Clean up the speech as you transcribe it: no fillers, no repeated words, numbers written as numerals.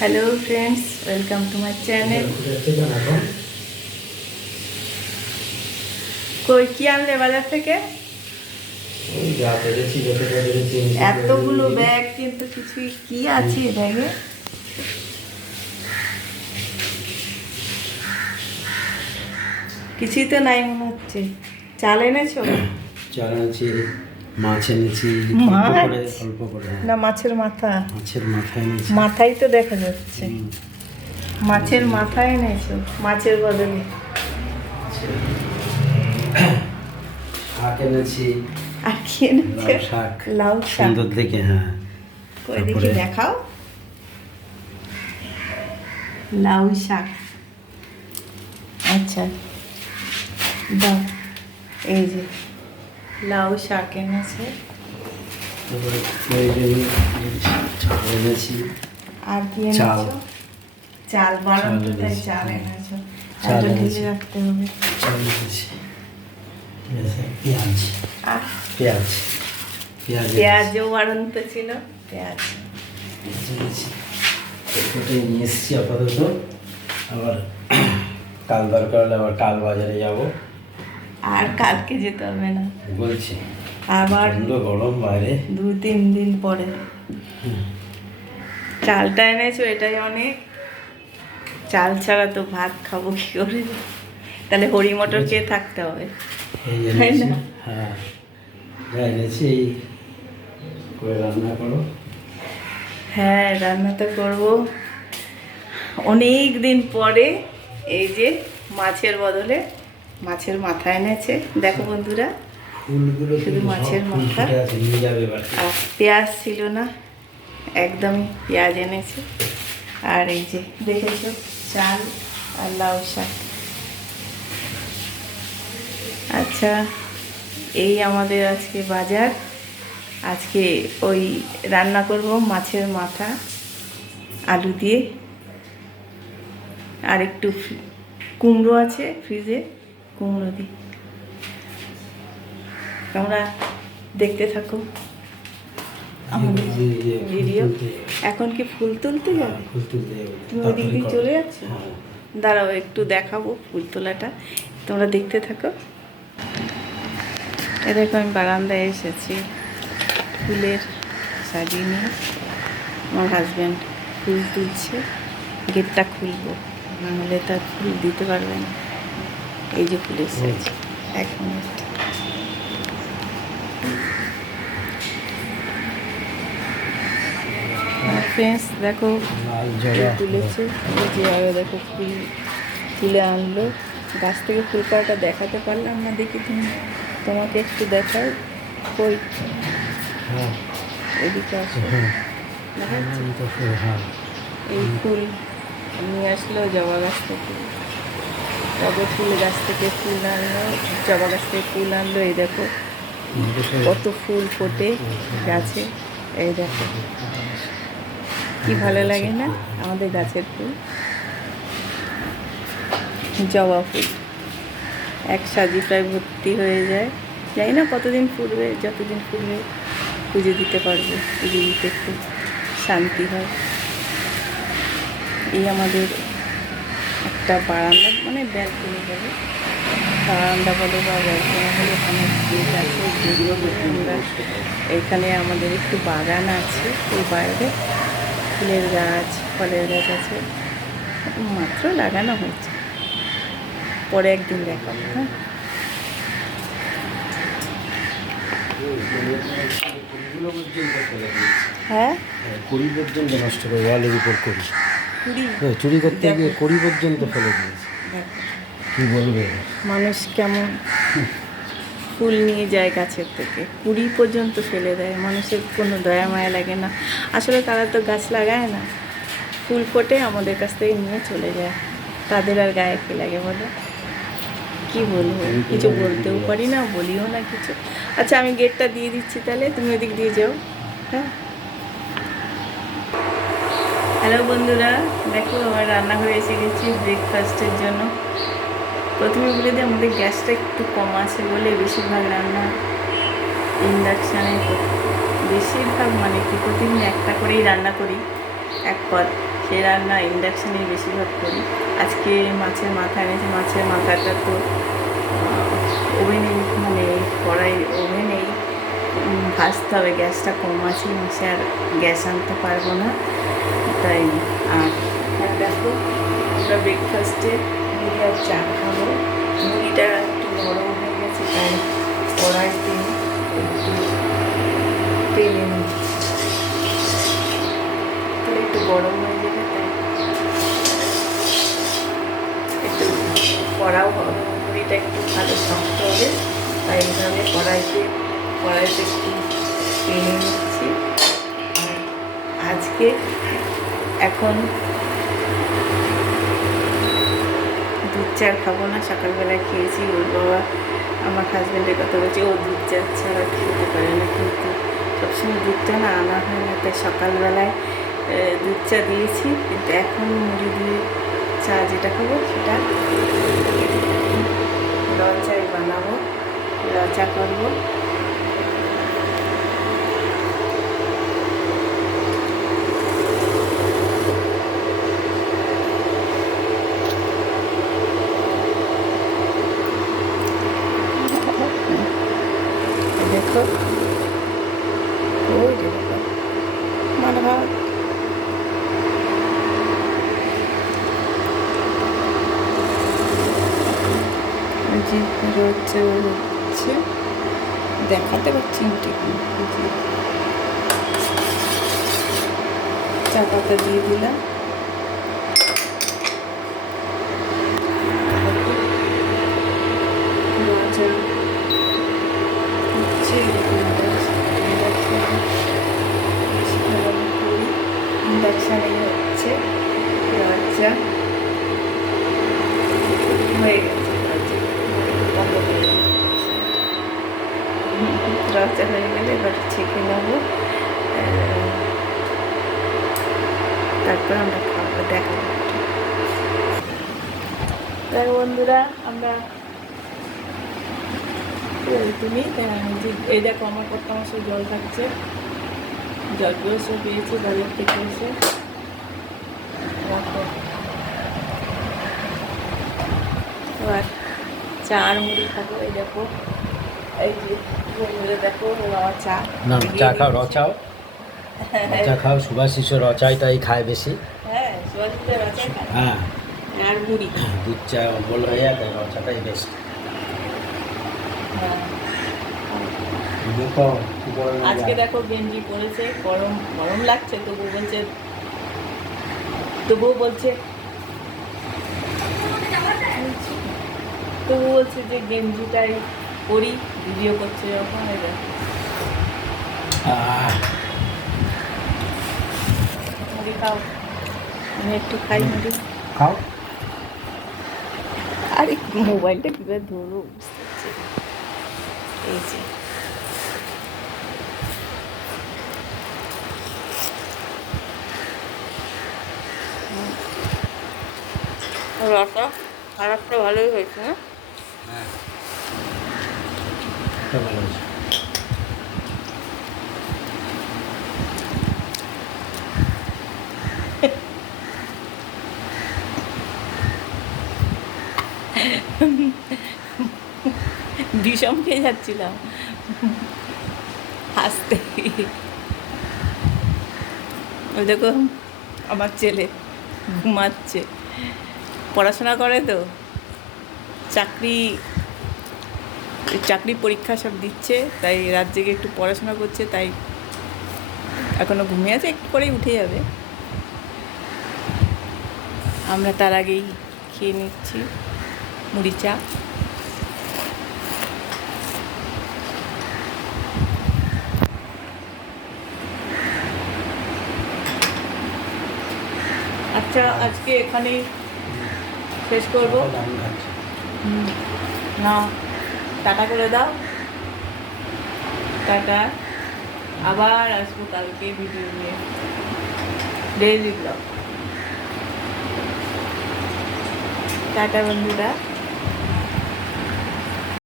Hello friends, welcome to my channel. কই কি আনলে বাজার থেকে? এতগুলো ব্যাগ, কিন্তু কিছু কি আছে ব্যাগে? কিছুই তো নাই মনে হচ্ছে। চাল এনেছো? চাল এনেছি, মাছ এনেছি, অল্প করে না মাছের মাথা? মাছের মাথা এনেছি। মাথাই তো দেখা যাচ্ছে। মাছের মাথা এনেছো মাছের বদলে? শাক এনেছি। আর কি এনেছো? শাক, লাউ শাক সুন্দর দেখে। হ্যাঁ, কই দেখি, দেখাও। লাউ শাক, আচ্ছা দাও। এই যে লাউ শাক এনেছে। তারপরে চাল এনেছি। আর কি এনেছো? চাল, বারণ তাই চাল এনেছো। চালটা ঢেলে রাখতে হবে। চাল এনেছি, পেঁয়াজ, আর পেঁয়াজ পেঁয়াজ পেঁয়াজও বারন্ত ছিল। পেঁয়াজ এনেছি। এটাই নিয়ে এসেছি আপাতত। আবার কাল দরকার হলে আবার কাল বাজারে যাব। আর কালকে যেতে হবে না বলছি, আবার গরম বাইরে। 2-3 দিন পরে। চালটা এনেছো, এটাই অনেক। চাল ছাড়া তো ভাত খাবো কি করে? তাহলে হরি মটর খেয়ে থাকতে হবে। এই এনেছি, হ্যাঁ যা এনেছি এই করে রান্না করো। হ্যাঁ, রান্না তো করবো। অনেক দিন পরে এই যে মাছের বদলে মাছের মাথা এনেছে। দেখো বন্ধুরা, ফুলগুলো শুধু মাছের মাথা। নিয়ে যাবে এবার। আর পেঁয়াজ ছিল না, একদমই পেঁয়াজ এনেছে। আর এই যে দেখেছো, চাল আর লাউ শাক। আচ্ছা, এই আমাদের আজকে বাজার। আজকে ওই রান্না করব মাছের মাথা আলু দিয়ে। আর একটু কুমড়ো আছে ফ্রিজে, কুমড়ো দিই। তোমরা দেখতে থাকো আমাদের ভিডিও। এখন কি ফুল তুলতে যাবে? ফুল তুলতে যাবে, তুমি ওদিক দিয়ে চলে যাচ্ছ? দাঁড়াও, একটু দেখাবো ফুল তোলাটা, তোমরা দেখতে থাকো। এ দেখো, আমি বারান্দায় এসেছি ফুলের সাজিয়ে নিয়ে। আমার হাজব্যান্ড ফুল তুলছে। গেটটা খুলবো, নাহলে তার ফুল দিতে পারবে না। এই যে ফুলের সাজ, 1 মিনিট। ফ্রেন্ডস দেখো, ফুল তুলেছে। এই যে আরো দেখো ফুল তুলে আনলো গাছ থেকে। ফুল করাটা দেখাতে পারলাম না, দেখি তোমাকে একটু দেখাই। কই এদিকে আসো, এই ফুল নিয়ে আসলো জবা গাছ থেকে। টবে ফুল গাছ থেকে ফুল আনলো, জবা গাছ থেকে ফুল আনলো। এই দেখো কত ফুল ফোটে গাছে। এই দেখো কি ভালো লাগে না আমাদের গাছের ফুল। জবা ফুল এক সাজি প্রায় ভর্তি হয়ে যায়। জানি না কতদিন ফুটবে, যতদিন ফুটবে পুজো দিতে পারবো। পুজো দিতে একটু শান্তি হয়। এই আমাদের একটা বারান্দা, মানে ব্যালকনি বলে, বারান্দা বলে বা ব্যালকনি বলে। অনেক গেট আছে, আমরা এখানে আমাদের একটু বাগান আছে। এই বাইরে ফুলের গাছ, ফলের গাছ আছে, মাত্র লাগানো হয়েছে। পরে একদিন দেখাবো। হ্যাঁ, কুড়ি পর্যন্ত নষ্ট করে, ওয়ালের উপর করি কুড়ি চুরি করতে গিয়ে কুড়ি পর্যন্ত ফেলে দিয়েছে। কি বলবে মানুষ কেমন ফুল নিয়ে যায় গাছের থেকে, কুড়ি পর্যন্ত ফেলে দেয়। মানুষের কোনো দয়া মায়া লাগে না। আসলে তারা তো গাছ লাগায় না, ফুল ফোটে আমাদের কাছ থেকে নিয়ে চলে যায়। তাদের আর গায়ে কি লাগে বলো? কি বলবো, কিছু বলতেও পারি না, বলিও না কিছু। আচ্ছা, আমি গেটটা দিয়ে দিচ্ছি, তাহলে তুমি ওদিক দিয়ে যাও। হ্যাঁ, হ্যালো বন্ধুরা, দেখো আমার রান্নাঘরে এসে গেছি ব্রেকফাস্টের জন্য। প্রথমে বলে দিই, আমাদের গ্যাসটা একটু কম আছে বলে বেশিরভাগ রান্না ইন্ডাকশানে। বেশিরভাগ মানে কি, প্রতিদিন একটা করেই রান্না করি, এক পদ। সেই রান্না ইন্ডাকশানে বেশিরভাগ করি। আজকে মাছের মাথা এনেছি, মাছের মাথাটা তো ওভেনে মানে কড়াই ওভেনেই ভাজতে হবে, গ্যাসটা কম আছে, মাসে আর গ্যাস আনতে পারবো না তাই। আর দেখো আমরা ব্রেকফাস্টে মুড়ি আর চা খাবো। মুড়িটা একটু নরম হয়ে গেছে তাই কড়াইতে একটু তেলে একটু গরম হয়ে যাবে, তাই একটু কড়াও মুড়িটা একটু ভালো শক্ত হবে, তাই এইভাবে কড়াইতে একটু টেনে নিচ্ছি। আজকে এখন দুধ চা খাবো না, সকালবেলায় খেয়েছি। ওর বাবা আমার হাজব্যান্ডের কথা বলছে, ও দুধ চা ছাড়া খেতে পারে না, কিন্তু সবসময় দুধটা না আনা হয় না, তাই সকালবেলায় দুধ চা দিয়েছি। কিন্তু এখন মুড়ি দিয়ে চা যেটা খাবো সেটা র চাই বানাবো, র চা করবো। দেখো ওই দেখো মানে ভাত যে হচ্ছে হচ্ছে দেখাতে পারছি না ঠিক, চা পাতা দিয়ে দিলাম। ইন্ডাকশানে হচ্ছে রাজা হয়ে গেছে, রাজা হয়ে গেলে এবার ছেঁকে নেবো, তারপর আমরা খাবো, দেখাবো। তাই বন্ধুরা আমরা তুমি এই দেখো আমার কত মাসে জল থাকছে, জলগুলো সব পেয়েছি বাজার থেকে এসে। এবার চা আর মুড়ি খাবো। এই দেখো এই যে বন্ধুরা দেখো আমার চা, না চা খাও, র চাও, চা খাও। সুভাষ শিষ্য র চাইটাই খায় বেশি। হ্যাঁ সুভাষিত র চা খায়, হ্যাঁ আর মুড়ি দুধ চা অম্বল হয়ে যায়, তাই র চাটাই বেস্ট। দেখো আজকে দেখো গেঞ্জি পরেছে, গরম গরম লাগছে, তবুও বলছে যে গেঞ্জিটাই পরি, ভিডিও করছে যখন। মুড়ি খাও, আমি একটু খাই মুড়ি খাও। আর মোবাইলটা কীভাবে ধরবো বুঝতে পারছি না। এই যে রসা খারাপটা ভালোই হয়েছে না? হ্যাঁ ভালো হয়েছে। বিষম খেয়ে যাচ্ছিলাম হাসতে। ওই দেখো আমার ছেলে ঘুমাচ্ছে, পড়াশোনা করে তো, চাকরি পরীক্ষা সব দিচ্ছে, তাই রাত জেগে একটু পড়াশোনা করছে, তাই এখনও ঘুমিয়ে আছে, একটু পরেই উঠে যাবে। আমরা তার আগেই খেয়ে নিচ্ছি মুড়ি চা। আচ্ছা আজকে এখানেই শেষ করবো। না টাটা করে দাও, টাটা। আবার আসবো কালকে ভিডিও নিয়ে, ডেইলি ব্লগ। টাটা বন্ধুরা।